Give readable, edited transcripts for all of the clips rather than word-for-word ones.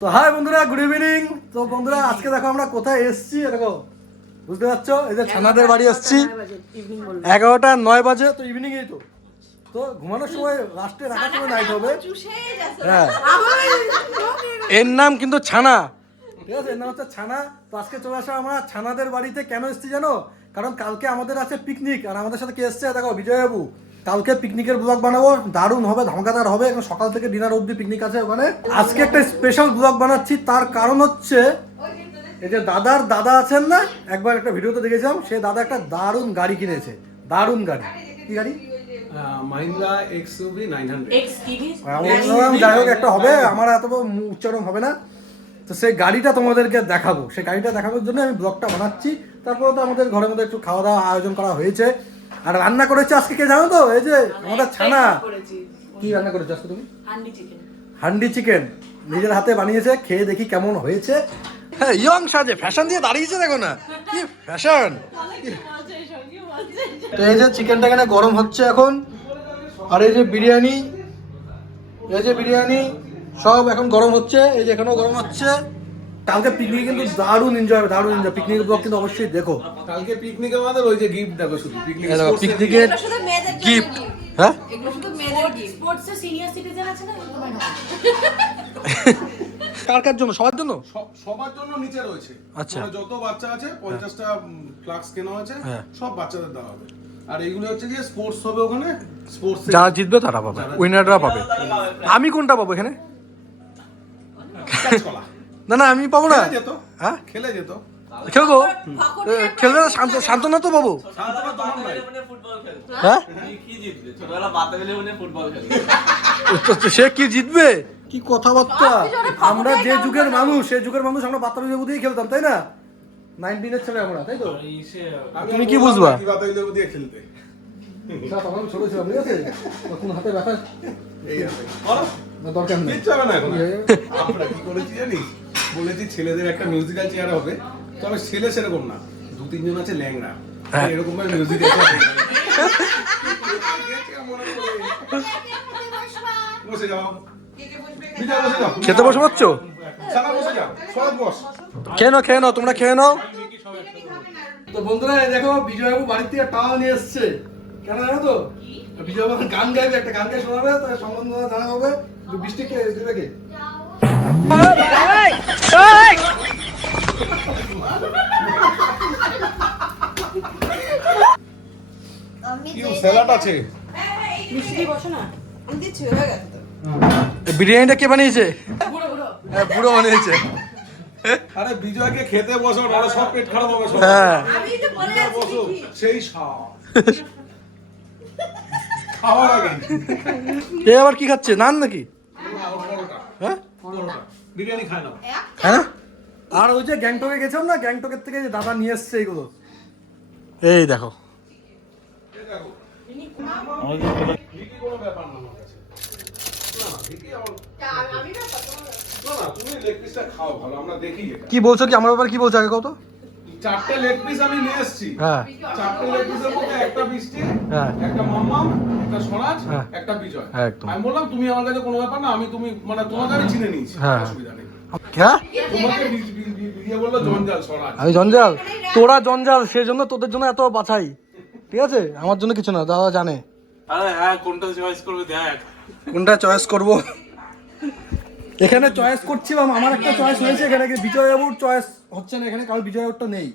তো হাই বন্ধুরা, good evening. তো বন্ধুরা আজকে দেখো আমরা কোথায় এসেছি, দেখো বুঝতে পারছো, এই যে ছানাদের বাড়ি এসেছি। 11টা 9 বাজে, তো ইভিনিং এই তো ঘুমানোর সময় লাস্টে রাখার সময় নাইট হবে। হ্যাঁ, এর নাম কিন্তু ছানা, ঠিক আছে, এর নাম হচ্ছে ছানা। তো আজকে চলে আসা আমরা ছানাদের বাড়িতে কেন এসেছি জানো? কারণ কালকে আমাদের আছে পিকনিক, আর আমাদের সাথে কে এসছে দেখো, বিজয়বাবু। কালকে পিকনিকের ব্লগ বানাবো, দারুণ হবে, ধামাকাদার হবে। এখন সকাল থেকে ডিনার অবধি পিকনিক আছে ওখানে। আজকে একটা স্পেশাল ব্লগ বানাচ্ছি, তার কারণ হচ্ছে এই যে দাদা আছেন না, একবার একটা ভিডিওতে দেখেছিলাম, সে দাদা একটা দারুণ গাড়ি কিনেছে। দারুণ গাড়ি, কি গাড়ি? মাহিন্দ্রা এক্সইউভি 900 যাই হোক একটা হবে, আমার এত উচ্চারণ হবে না। তো সেই গাড়িটা তোমাদেরকে দেখাবো, সেই গাড়িটা দেখানোর জন্য আমি ব্লগটা বানাচ্ছি। তারপরে তো আমাদের ঘরের মধ্যে একটু খাওয়া দাওয়া আয়োজন করা হয়েছে, আর রান্না করেছে আজকে কে জানো তো? এই যে আমাদের ছানা। কি রান্না করেছো আজকে তুমি? হান্ডি চিকেন নিজের হাতে বানিয়েছে, খেয়ে দেখি কেমন হয়েছে। হ্যাঁ, ইয়ং সাজে ফ্যাশন দিয়ে দাঁড়িয়েছে, দেখো না কি ফ্যাশন। তো এই যে চিকেনটা এখানে গরম হচ্ছে এখন, আর এই যে বিরিয়ানি, সব এখন গরম হচ্ছে, এই যে এখানেও গরম হচ্ছে। কালকে পিকনিক কিন্তু দারুণ এনজয় পিকনিকের ব্লগ কিন্তু অবশ্যই দেখো। কালকে পিকনিকে আমাদের ওই যে গিফট দেখো, শুধু পিকনিকের গিফট। হ্যাঁ, এগুলো শুধু মেয়েদের গিফট। স্পোর্টসে সিনিয়র সিটিজেন আছে না, এগুলো তোমার হবে। কার জন্য? সবার জন্য? সবার জন্য নিচে রয়েছে। আচ্ছা, মানে যত বাচ্চা আছে 50টা ফ্লাক্স কেনা হয়েছে, সব বাচ্চাদের দেওয়া হবে। আর এইগুলো হচ্ছে যে স্পোর্টস হবে ওখানে, স্পোর্টস যারা জিতবে তারা পাবে, উইনাররা পাবে। আমি কোনটা পাবো এখানে? না আমি পাবো না। হ্যাঁ, খেলে যেত, খেলবো, খেলবে শান্তনা তো পাবো। হ্যাঁ, সে কি জিতবে? কি কথাবার্তা! আমরা যে যুগের মানুষ, সেই যুগের মানুষ, আমরা বাতাবি লেবু দিয়ে খেলতাম, তাই না? 19 ছেলে আমরা, তাই তো? তুমি কি বুঝবা? বাতাবি লেবু দিয়ে খেলতে তখন ছোট ছিলাম, ঠিক আছে? তখন হাতে ব্যথা দরকার নেই। আমরা কি করেছি জানিস? বলেছি ছেলেদের একটা মিউজিক্যাল চেয়ার হবে, তবে ছেলে সেরকম না, 2-3 জন আছে ল্যাংড়া, এরকম ভাবে মিউজিক্যাল বসে যাও, খেতে বসে পাচ্ছ? বসে যাও, সবাই বস। খেয়ে নাও, তোমরা খেয়ে নাও। তো বন্ধুরা দেখো, বিজয়বাবু বাড়ির থেকে টাওয়াল নিয়ে এসছে। কেন জানো তো? বিজয়বাবু গান গাইবে, একটা গান গাই শোনাবে, তার সম্বন্ধ জানা হবে। বৃষ্টি কে দেবে কে? বিরিয়ানিটা কে বানিয়েছে? বুড়ো বানিয়েছে। আরে বিজয়কে খেতে বসো, নাহলে সব পেট খারাপ হবে। হ্যাঁ, বসো, সেই খাওয়ার আগে এ আবার কি খাচ্ছে? নান নাকি? হ্যাঁ, বিরিয়ানি খায় না। হ্যাঁ। আর ওই যে গ্যাংটকে গেছিলাম না, গ্যাংটকের থেকে যে দাদা নিয়ে এসছে এইগুলো, এই দেখো। কি বলছো? কি আমার ব্যাপারে কি বলছো আগে কত? 4টে লেগ পিস আমি নিয়ে এসেছি। হ্যাঁ, 4টে লেগ পিসের মধ্যে একটা বৃষ্টি, একটা মাম্মাম, একটা স্বরাজ, একটা বিজয়। আমি বললাম তুমি আমার কাছে কোনো ব্যাপার না, তুমি মানে তোমাকে আমি চিনে নিয়েছি, অসুবিধা নেই। তোমাকে বিয়ে বললো জঞ্জাল, স্বরাজ। আমি জঞ্জাল? তোরা জঞ্জাল, সেই জন্য তোদের জন্য এত বাছাই, ঠিক আছে? আমার জন্য কিছু না, দাদা জানে। আরে হ্যাঁ, কোনটা চয়েস করবে দেখ। কোনটা চয়েস করবো? এখানে চয়েস করছিলাম, আমার একটা চয়েস হয়েছে, এখানে বিজয়বাবুর চয়েস হচ্ছে না এখানে, কারণ বিজয়বাবুরটা নেই,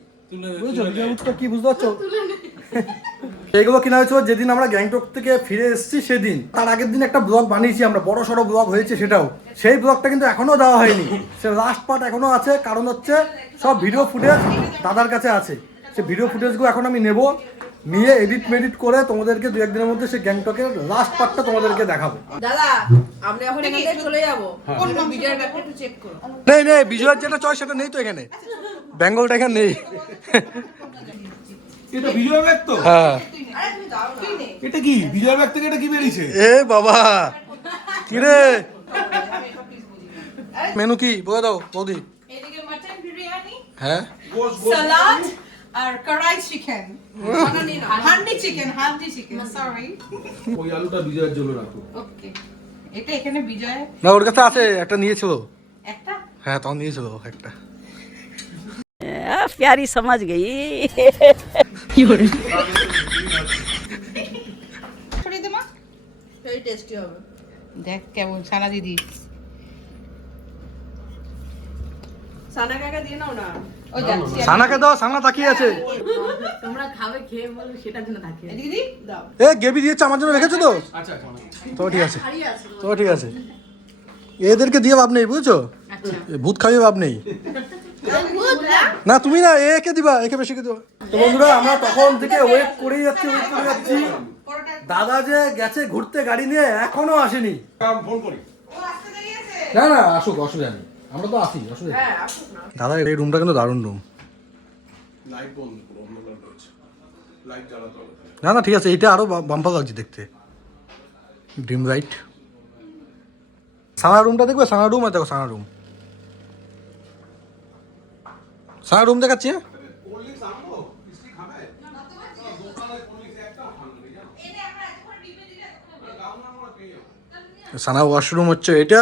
বুঝছো? বিজয়বাবুরটা কি বুঝতে পারছো? এইগুলো কিনা হয়েছিল যেদিন আমরা গ্যাংটক থেকে ফিরে এসেছি সেদিন। তার আগের দিন একটা ব্লগ বানিয়েছি আমরা, বড় সড়ো ব্লগ হয়েছে সেটাও। সেই ব্লগটা কিন্তু এখনো দেওয়া হয়নি, সে লাস্ট পার্ট এখনো আছে। কারণ হচ্ছে সব ভিডিও ফুটেজ দাদার কাছে আছে, সে ভিডিও ফুটেজগুলো এখন আমি নেব, নিয়ে এডিট করে তোমাদেরকে 2-1 দিনের মধ্যে সেই গ্যাংটকের লাস্ট পার্টটা তোমাদেরকে দেখাবো। দাদা, আমরা এখন এখান থেকে চলে যাবো। কোন বিজয়ের ব্যাগটা একটু চেক করো। নেই, বিজয়ের যেটা চয়েস সেটা নেই তো এখানে, বেঙ্গলটা এখানে নেই। এটা বিজয় ব্যাগ তো? হ্যাঁ। আরে তুমি দাও না। এটা কি বিজয় ব্যাগ থেকে এটা কি বেরিয়েছে? এ বাবা, কি রে? মেনু কি বলে দাও বৌদি। এদিকে মাটন বিরিয়ানি, হ্যাঁ, সালাদ আর কড়াই চিকেন। Handi chicken, sorry. ওই আলুটা বিজয়ের জন্য রাখো। ওকে, এটা এখানে বিজয় না ওর কাছে আছে, একটা নিয়েছিল। একটা হ্যাঁ তখন নিয়েছিল একটা। प्यारी समझ गई। ছড়িয়ে দে মা, সেই টেস্টি হবে। দেখ কেমন সানা দিদি। সানা কাকা দিয়ে নাও না। ও যাচ্ছি সানাকে দাও, সানা তাকিয়ে আছে। তোমরা খাবে খেয়ে বলবে সেটার জন্য থাকে। দিদি দাও। এ গেবি দিয়েছে আমার জন্য, রেখেছো তো? আচ্ছা তো ঠিক আছে, হারিয়ে আছে। তো ঠিক আছে। এদেরকে দিয়ে ভাব নেই, বুঝছো? আচ্ছা। এ ভূত খাইয়ে ভাব নেই। না তুমি না, একে দিবা, একে বেশি দিবা। তো বন্ধুরা আমরা তখন থেকে ওয়েট করেই যাচ্ছি। দাদা যে গেছে ঘুরতে গাড়ি নিয়ে, এখনো আসেনি। ফোন করি। না না আসুক, অসুবিধা নেই, আমরা তো আসি, অসুবিধা নেই। হ্যাঁ আসুক না। দাদা এই রুমটা কিন্তু দারুণ রুম। লাইট বন্ধ করো, অন্ধকার রয়েছে। লাইট জ্বালাতে হবে। না না ঠিক আছে, এটা আরো বাম্পা লাগছে দেখতে, ড্রিম লাইট। সানা রুমটা দেখবে, সানা রুম, আর দেখো সানা রুম, সানা রুম দেখাচ্ছি। কোল্ড ড্রিঙ্কস আনবো? মিষ্টি খাবে? দোকানে কোল্ড ড্রিঙ্কস একটা আনবে জানো? দাও না, আমরা পেয়ে যাবো। সানা ওয়াশরুম হচ্ছে এটা।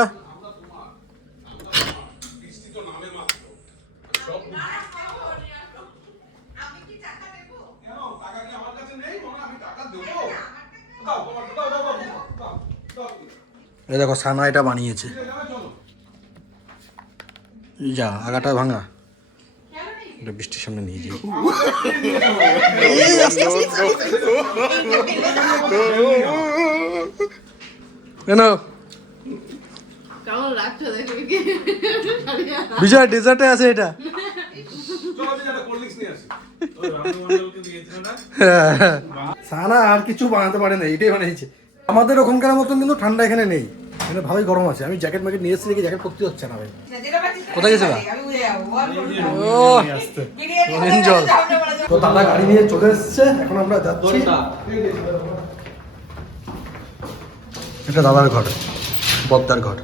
মিষ্টি তো নামে মাত্র। সব কেন? টাকা কি আমার কাছে নেই? মনে হয় আমি টাকা দেবো? দাও, দাও, দাও, দাও, দাও, দাও। এই দেখো সানা এটা বানিয়েছে। চলো। এই যা আগাটা ভাঙা, এটা বৃষ্টির সামনে নিয়ে যাই। কেন কেমন লাগছে দেখবে কি? বিজয় ডেজার্টে আছে এটা। চলো আমি একটা কোল্ড ড্রিঙ্কস নিয়ে আসি। সানা আর কিছু বানাতে পারে না, এটাই বানিয়েছে। আমাদের ওখানকার মতন কিন্তু ঠান্ডা এখানে নেই, এখানে ভালোই গরম আছে। আমি জ্যাকেট ম্যাকেট নিয়ে এসেছি, দেখি জ্যাকেট করতে হচ্ছে না ভাই। কোথায় গেছিলা? আমি বুঝে যাবো ওয়াল করতে ও রঙিন জল। তো দাদা গাড়ি নিয়ে চলে এসেছে, এখন আমরা যাচ্ছি। এটা দাদার ঘর, বদ্দার ঘর।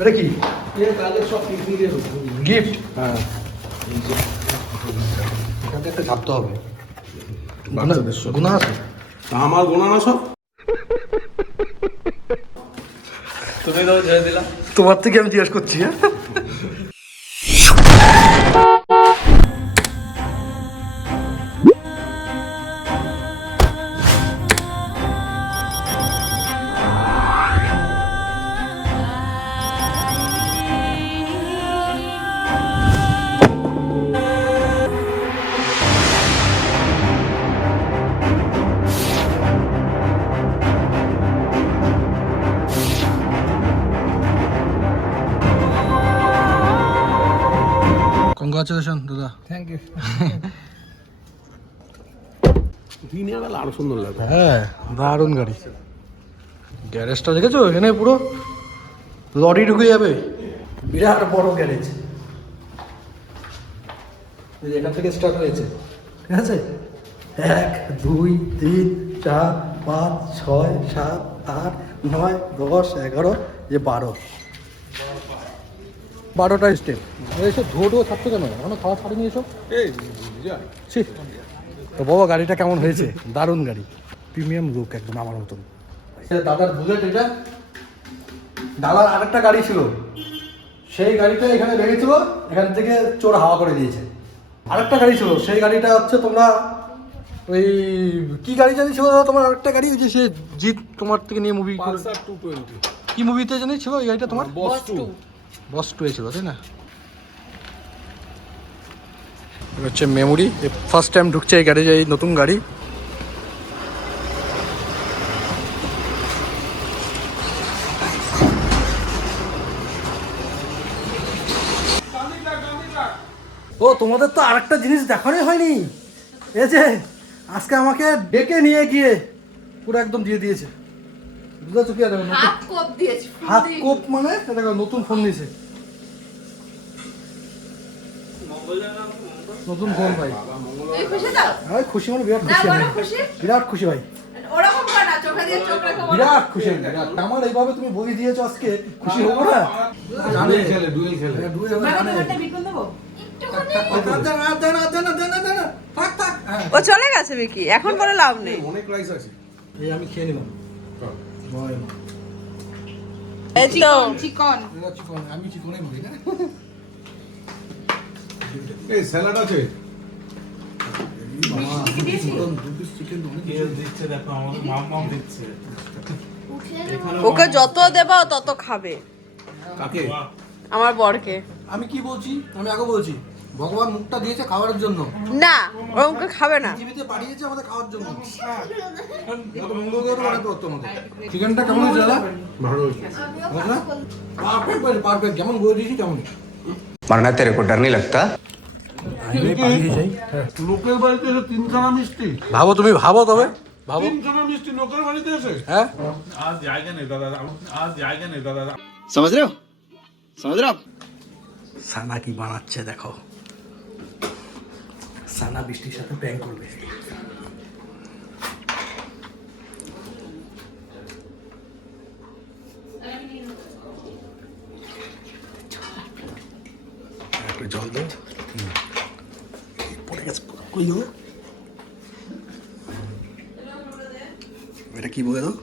এটা কি গিফট? হ্যাঁ এখানে একটা ঝাপতে হবে, গুণা আছে। আমার গোনা না সব? তুমি তো ছেড়ে দিলা। তোমার থেকে আমি জিজ্ঞেস করছি। হ্যাঁ কংগ্রাচুলেশন দাদা। Thank you. দিনের বেলা আরো সুন্দর লাগবে। হ্যাঁ দারুণ গাড়ি। গ্যারেজটা দেখেছো, এখানে পুরো লরি ঢুকে যাবে, বিরাট বড় গ্যারেজ। এখান থেকে স্টার্ট হয়েছে, ঠিক আছে? 1 2 3 4 5 6 7 8 9 10 11 যে 12টা স্টেপ। এসব ধোটো থাকতো কেন, এখনো খাওয়া ছাড়িনি এসব। এই বিজয়, ছি। তো বাবা গাড়িটা কেমন হয়েছে? দারুণ গাড়ি, প্রিমিয়াম লুক একদম আমার মতন। দাদার বুলেট এটা। দাদার আরেকটা গাড়ি ছিল, সেই গাড়িটা এখানে রেখেছিল, এখান থেকে চোর হাওয়া করে দিয়েছে। আরেকটা গাড়ি ছিল, সেই গাড়িটা হচ্ছে তোমরা ওই কি গাড়ি জানি ছিল দাদা তোমার? আরেকটা গাড়ি ওই যে সে জিৎ তোমার থেকে নিয়ে মুভি, পালসার 220। কি মুভিতে জানি ছিল এই গাড়িটা তোমার? বস 2। বস 2 ছিল তাই না? হচ্ছে মেমোরি, ফার্স্ট টাইম ঢুকছে এই গাড়ি, এই নতুন গাড়ি। ও তোমাদের তো আরেকটা জিনিস দেখানোই হয়নি, এই যে আজকে আমাকে ডেকে নিয়ে গিয়ে পুরো একদম দিয়ে দিয়েছে, বুঝতে কি? হাত কোপ দিয়েছি। হাত কোপ মানে দেখো নতুন ফোন দিয়েছে, নতুন ফোন ভাই। এই খুশি দাও। আমি খুশি, মানে বিরাট না খুশি, বড় আমি খুশি। বিরাট খুশি ভাই, ওরকম কর না, চোখে দিয়ে চোখ রেখে বলো। বিরাট খুশি আমি, বিরাট। আমার এইভাবে তুমি বই দিয়েছো আজকে, খুশি হবো না? জানে ডুয়েল খেলে। মানে তোমারটা বিকুন দেবো। থাক থাক। ও চলে গেছে বিকি, এখন বলে লাভ নেই। অনেক রাইস আছে। এই আমি খেয়ে নিলাম। এই তো চিকন আমি চিকনই বলি না। এই স্যালাড আছে ওকে যত দেবা ও তত খাবে। কাকে? আমার বরকে আমি কি বলছি, আমি আগে বলছি, ভগবান মুখটা দিয়েছে খাওয়ার জন্য, না, ওরকম খাবে না। পৃথিবীতে পাঠিয়েছে আমাদের খাওয়ার জন্য। যত মঙ্গল গ্রহ বানাতে পারতো আমাদের। চিকেনটা কেমন হয়েছে দাদা? ভালো হয়েছে। পারফেক্ট পারফেক্ট, যেমন বলে দিয়েছি তেমন। मरना तेरे को डर नहीं लगता? লোকের বাড়িতে এসে তিনখানা মিষ্টি, ভাবো, তুমি ভাবো, তবে ভাবো। তিনখানা মিষ্টি লোকের বাড়িতে এসে। হ্যাঁ, আজ জায়গা নেই দাদা, আজ জায়গা নেই দাদা। समझ रहे हो? समझ रहे हो आप? সানা কি বানাচ্ছে দেখো। সানা বৃষ্টির সাথে প্র্যাঙ্ক করবে। একটু জল দে। পড়ে গেছে, কই গেল? এটা কি বলে দাও?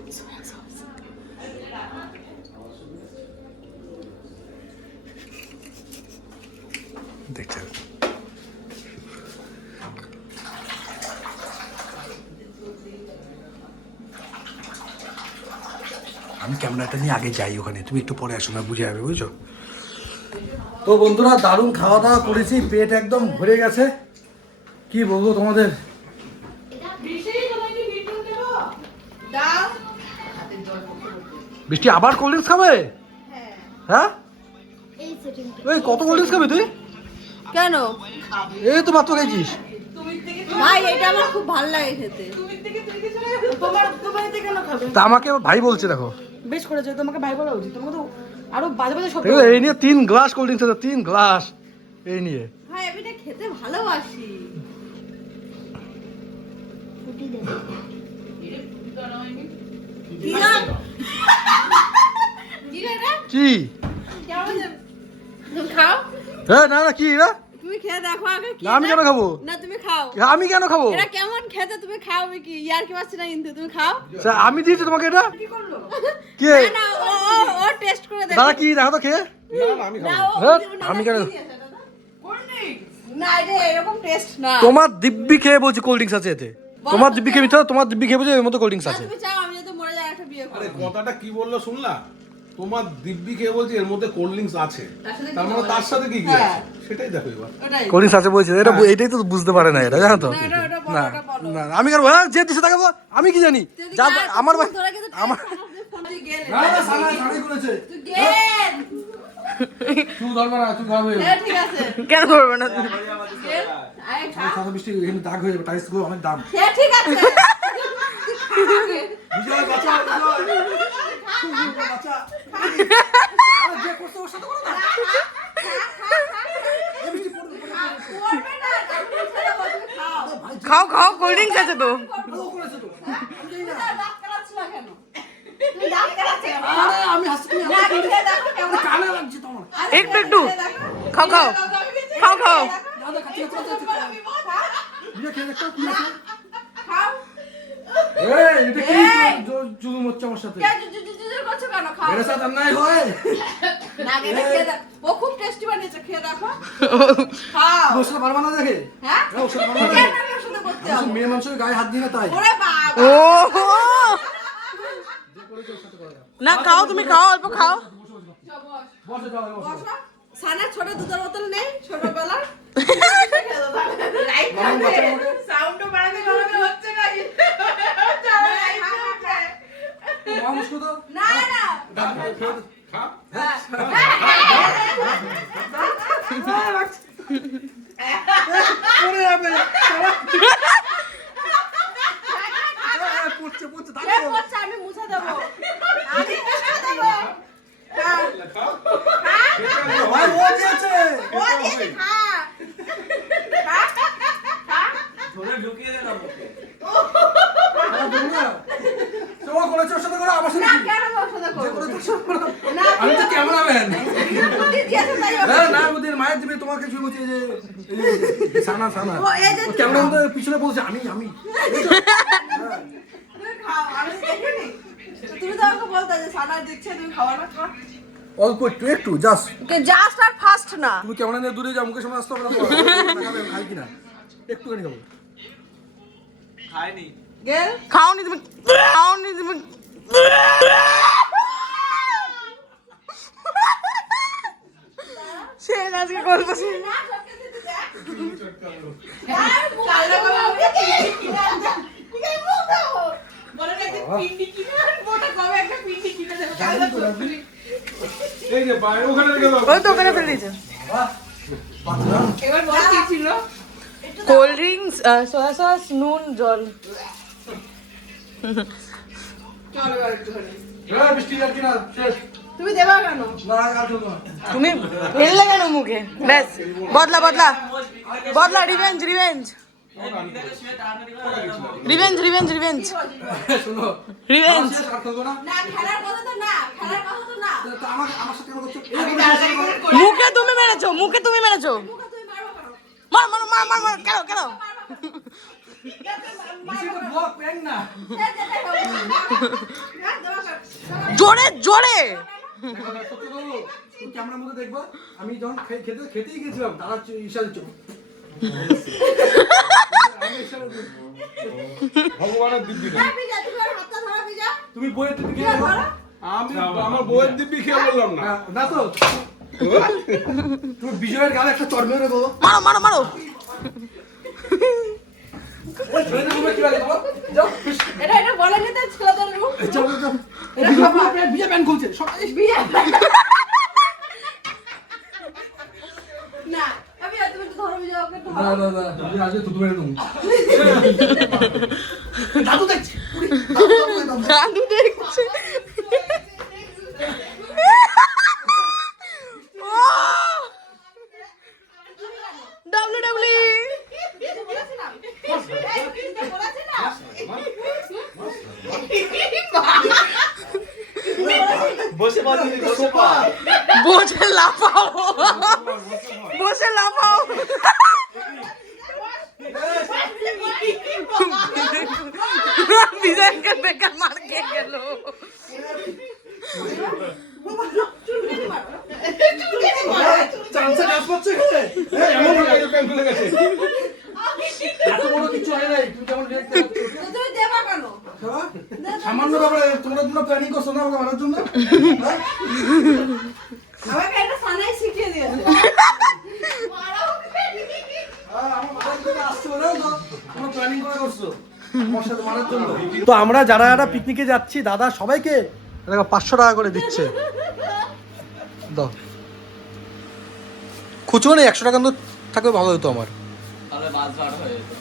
দেখছেন, আমি ক্যামেরাটা নিয়ে আগে যাই ওখানে, তুমি একটু পরে আসো, না বুঝে যাবে, বুঝছো? তো বন্ধুরা, দারুণ খাওয়া দাওয়া করেছি, পেট একদম ভরে গেছে। কি বলবো তোমাদের। দাও বৃষ্টি আবার কোল্ড ড্রিঙ্কস খাবে? হ্যাঁ, ওই কত কোল্ড ড্রিঙ্কস খাবে তুই? কেন এই তো মাত্র খেয়েছিস। ভাই, এটা আমার খুব ভালো লাগে খেতে। তোমার এতে কেন খাবে? তা আমাকে ভাই বলছে, দেখো। বেশ করেছো, তোমাকে ভাই বলা উচিত। তোমাকে তো আরো বাজে বাজে শব্দ ঠিক আছে, এই নিয়ে 3 গ্লাস কোল্ড ড্রিঙ্কস আছে, 3 গ্লাস এই নিয়ে। ভাই, আমি এটা খেতে ভালোবাসি। কি? তুমি খাও, হ্যাঁ, না না, কি না, তুমি খেয়ে দেখো আগে। কি না, আমি এটা? কেন খাবো? না, তুমি খাও। আমি কেন খাবো? এটা কেমন খেতে, তুমি খাও। আমি কি ইয়ার কি পাচ্ছি না, কিন্তু তুমি খাও। স্যার, আমি দিয়েছি তোমাকে এটা? কে? না, না, ও টেস্ট করে দেখো। দাদা কি দেখো তো খেয়ে। না না, আমি না, খাবো। ও- হ্যাঁ, না, আমি না, কেন? কি দিয়েছে দাদা? না, এটা এরকম টেস্ট না। তোমার দিব্যি খেয়ে বলছি কোল্ড ড্রিঙ্কস আছে এতে। তোমার দিব্যি খেয়ে মিথ্যা, তোমার দিব্যি খেয়ে বলছি এর মধ্যে কোল্ড ড্রিঙ্কস না, আছে। তুমি চাও আমি যাতে মরে যাই, একটা বিয়ে আরে করব। কথাটা কি বললো শুনলা? তোমার দিব্যি খেয়ে বলছি এর মধ্যে কোল্ড ড্রিঙ্কস আছে, তার সাথে তার কি মানে বলে? তার সাথে কি কি হ্যাঁ। আছে সেটাই দেখো এবার। ওটাই। কোল্ড ড্রিঙ্কস আছে বলছে, এটা এটাই তো বুঝতে পারে না, এটা জানো তো। না, এটা বলো, না এটা বলো। না, আমি কেন, হ্যাঁ, যে দিছে তাকে বল, আমি কি জানি? যদি যা গায়ে আমার তো ভাই, তোরা কিন্তু আমার তুই গেলে। না না, সানাই করেছে। তুই গেল। তুই ধরবে না, তুই খাবে। হ্যাঁ, ঠিক আছে। কেন করবে না? গেল। আয় খা। সাদা বৃষ্টি এখানে দাগ হয়ে যাবে, টাইলস গুলো অনেক দাম। হ্যাঁ, ঠিক আছে। বিজয় বাঁচা, বিজয় বাঁচা। আরে যে করছে ওর সাথে করো না। এই বৃষ্টি পড়বে, করবে না, তারপর ছেড়ে দাও, তুমি খাও। খাও খাও, কোল্ড ড্রিঙ্কস আছে তো। ও করেছে তো। আমি জানি না। দাঁত কালাচ্ছ না কেন? তুমি দাঁত কালাচ্ছ কেন? আরে আমি হাসছি, তুমি না, আমার আগে খেয়ে দেখো কেমন। কানে লাগছে তো আমার। একটু একটু খাও খাও খাও খাও। দাদা কাছে বিজয় খেয়ে দেখো কি আছে। খাও। এই এটা কি জুলুম হচ্ছে আমার সাথে? কে জুজুর করছো কেন? খাও। মেরে সাথে অন্যায় হয়। না, আগে এটা খেয়ে দেখো। ও খুব টেস্টি বানিয়েছে, খেয়ে দেখো। খাও। ওর সাথে পারবা না দেখে? হ্যাঁ? ওর সাথে পারবা না কেন দেখে? আমি ওর সাথে করতে আমি যাবো? মেয়ে মানুষের গায়ে হাত দিই না তাই। ওরে বাবা। ও না, খাও, তুমি খাও, অল্প খাও। বসে যাও, বসে। বসো। সানার ছোট দুধের বোতল নেই ছোটবেলার? সাউন্ডও বাড়াতে বাড়াতে হচ্ছে না। মা মুশকো তো। না, না। খা। পড়ে যাবে। পড়ছে পড়ছে কে করছে? আমি মুছে দেবো। আমি মুছে দেবো। খা। খাও। ভাই ও দিয়েছে। ও দিয়েছে, খা। খা। খা। ধরে ঢুকিয়ে দে না মুখে। তোমার করেছে ওর সাথে করো, আমার সাথে না, কি? কেন ওর সাথে যে করবো? করে তার সাথে করো। না, আমি তো ক্যামেরাম্যান। বুদ্ধি দিয়েছে তাই ওর হ্যাঁ, সাথে। না ওদের মায়ের দিবে তোমাকে কি বলছে যে এই সানা সানা। ও, এই যে ক্যামেরাম্যান তো পিছনে বলছে আমি। তুমি খাও, আমি দেখিনি। তুমি তো আমাকে বলতে যে সানা দিচ্ছে তুমি খাওয়াটা খা। অল্প একটু জাস্ট। জাস্ট আর ফার্স্ট না। তুমি কেমন নিয়ে দূরে যাও, মুখের সামনে আসতে হবে না। খাই কিনা একটুখানি খাবো। খায়নি। গেল খাওনি তুমি, খাওনি তুমি। সে আজকে কল করছে। এই যে বাইরে ওখানে রেখে দাও। ওই তো ওখানে ফেলে দিয়েছে। এবার বল কি ছিল? কোল্ড ড্রিঙ্কস, সয়া সস, নুন, জল। চল এবার একটুখানি। হ্যাঁ বৃষ্টি যাচ্ছি না, শেষ। তুমি দেবা কেন? না আর চলবে না। তুমি ফেললে কেন মুখে? ব্যাস বদলা বদলা বদলা, revenge revenge revenge revenge revenge শোনো, রিভেঞ্জ। শেষ, আর খেলবো না। না খেলার কথা তো না, খেলার কথা তো না। তো আমার সাথে কেন করছো? আমি তাড়াতাড়ি করে করি। মুখে তুমি মেরেছো, মুখে তুমি মেরেছো। মুখে তুমি মারবা কেন? মার মার মার মার মার, কেন কেন? বৃষ্টিটা ব্লক পেন না। জোরে জোরে। সত্যি বলবো, তুমি ক্যামেরার মধ্যে দেখবা, আমি যখন খেতেই গেছিলাম তারা ইশারে চোখ। ভগবানের দিব্যি না। তুমি বইয়ের দিকে গিয়ে দেখো। আমি আমার বউয়ের দিব্যি খেয়ে বললাম না। না তো তুমি বিজয়ের গালে একটা চড় মেরে দেবো। মারো মারো মারো। কি লাগে বলো? যাও, এটা বলেনি তো ছেলেদের রূপ। যাও, যাও। বিয়ে প্যান খুলছে সব। বিয়ে। না, আমি আর তুমি তো ধরো বিজয় ওকে তো। না না না, বিয়ে আসবে তো মেরে দেবো। দাদু দেখছি। দাদু দেখছে। WWE। কিছু বলেছিলাম? এই, কিছু বলেছিলাম? বসে পড় দিদি, বসে পড়। বসে লাফাও, বসে লাফাও। বিজয়কে বেকার মার খেয়ে গেল। চান্সে কাজ করছে এখানে। এই এমন লাগে প্যান খুলে গেছে। এত বড় কিছু হয় নাই, তুমি কেমন রিঅ্যাক্ট করছো? তো তুমি দেবা কেন? বাবা, সামান্য ব্যাপারে তোমরা প্ল্যানিং করছো না আমাকে মারার জন্য? হ্যাঁ? আমাকে একটা সানাই শিখিয়ে দিয়েছে। আমার মাথার দিকে আসছে ওরাও তো, তোমরা প্ল্যানিং করে করছো আমার সাথে মারার জন্য। তো আমরা যারা যারা পিকনিকে যাচ্ছি, দাদা সবাইকে দেখো 500 টাকা করে দিচ্ছে। দাও, খুচরো নেই, 100 টাকা তো থাকলে ভালো হতো আমার। তাহলে বাস ভাড়া হয়ে যেত।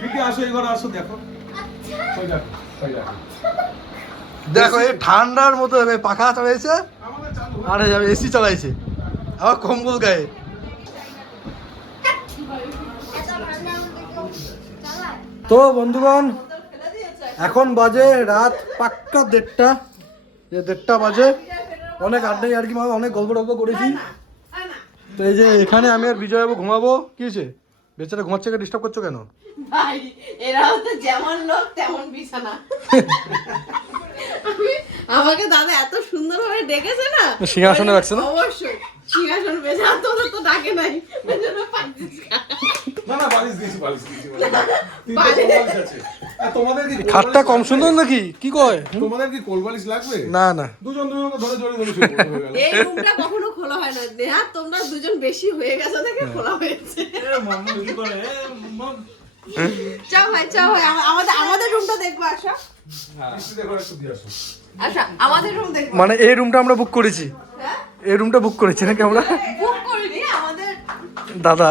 দিদি আসো, এই ঘরে আসো, দেখো। ওই দেখো, ওই দেখো। দেখো এই ঠান্ডার মতো পাখা চালাইছে আমাদের চালু আর এসি চালাইছে, আবার কম্বল গায়ে। তো বন্ধুগণ, এখন বাজে রাত পাক্কা 1:30 বাজে। অনেক আড্ডাই আর কি, অনেক গল্প টল্প করেছি। তো এই যে এখানে আমি আর বিজয় বাবু ঘুমাবো। কি হয়েছে, বেচারা ঘুমাচ্ছে, ডিস্টার্ব করছো কেন? ভাই এরা হচ্ছে যেমন লোক তেমন বিছানা। আমাকে দাদা এত সুন্দরভাবে ডেকেছে না, সিংহাসনে রাখছে না? অবশ্যই সিংহাসন বেজা, তোদের তো ডাকে নাই, ওই জন্য পাচ্ছিস। না না, বালিশ দিয়েছি, বালিশ দিয়েছি। তিনটে কোলবালিশ আছে। আর তোমাদের কি খাটটা কম সুন্দর নাকি? কি কয়? তোমাদের কি কোলবালিশ লাগবে? না না, দুজন দুজন ধরে জড়িয়ে ধরে শুয়ে পড়তে হয়ে গেল। এই রুমটা কখনো খোলা হয় না, নেহা তোমরা দুজন বেশি হয়ে গেছো দেখে খোলা হয়েছে। মাম্মু কি করে? চাও ভাই, চাও ভাই, আমাদের রুমটা দেখবো। আসো বৃষ্টি দেখো, একটু দিয়ে আসো। আচ্ছা, আমাদের রুম দেখবো। মানে এই রুমটা আমরা বুক করেছি, হ্যাঁ, এই রুমটা বুক করেছি নাকি আমরা? বুক করিনি আমাদের। দাদা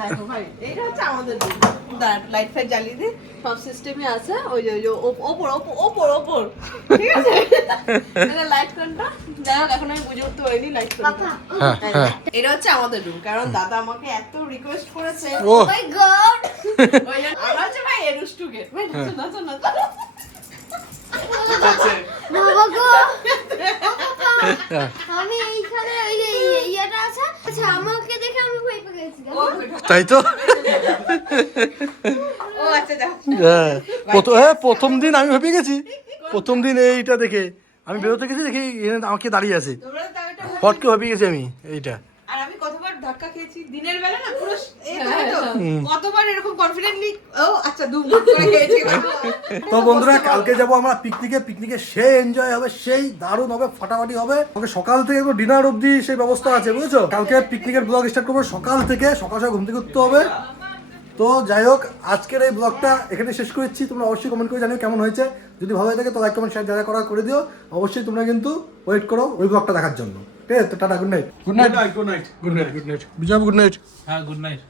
দেখো ভাই, এইটা হচ্ছে আমাদের রুম। লাইট ফাইট জ্বালিয়ে দিই, সব সিস্টেমে আছে। ওই যে ওপর ওপর ওপর ওপর, ঠিক আছে। এটা লাইট কোনটা যাই হোক, এখন আমি বুঝে উঠতে পারিনি লাইট কোনটা। এটা হচ্ছে আমাদের রুম, কারণ দাদা আমাকে এত রিকোয়েস্ট করেছে। ও মাই গড, ওই জন্য আমরা হচ্ছে ভাই এরুষ্টুকে ভাই নাচো নাচো নাচো। বাবা গো, আমি এইখানে ওই যে ইয়েটা আছে। আচ্ছা, আমাকে দেখে আমি ভয় পেয়ে গেছি। ও, তাই তো ও আচ্ছা যাও হ্যাঁ প্রথম দিন আমি ভেবে গেছি, প্রথম দিন এইটা দেখে আমি বেরোতে গেছি দেখি এখানে আমাকে দাঁড়িয়ে আছে, তোমরা তো এটা ফটকে ভেবে গেছি আমি এইটা। আর আমি কতবার ধাক্কা খেয়েছি দিনের বেলা না পুরো এই তো কতবার এরকম কনফিডেন্টলি ও আচ্ছা দুম করে খেয়েছি। তো বন্ধুরা কালকে যাব আমরা পিকনিকে সেই এনজয় হবে, সেই দারুণ হবে, ফাটাফাটি হবে। ওকে সকাল থেকে ডিনার অবধি সেই ব্যবস্থা আছে বুঝেছো। কালকে পিকনিকের ব্লগ স্টার্ট করবো সকাল থেকে, সকাল সকাল ঘুম থেকে উঠতে হবে। তো যাই হোক আজকের এই ব্লগটা এখানে শেষ করেছি। তোমরা অবশ্যই কমেন্ট করে জানিও কেমন হয়েছে। যদি ভালো হয়ে থাকে তো লাইক কমেন্ট শেয়ার যা করা করে দিও। অবশ্যই তোমরা কিন্তু ওয়েট করো ওই ব্লগটা দেখার জন্য। ঠিক আছে, তো tata, good night. Good night, good night. Good night, good night. Vijay, good night. হ্যাঁ গুড নাইট।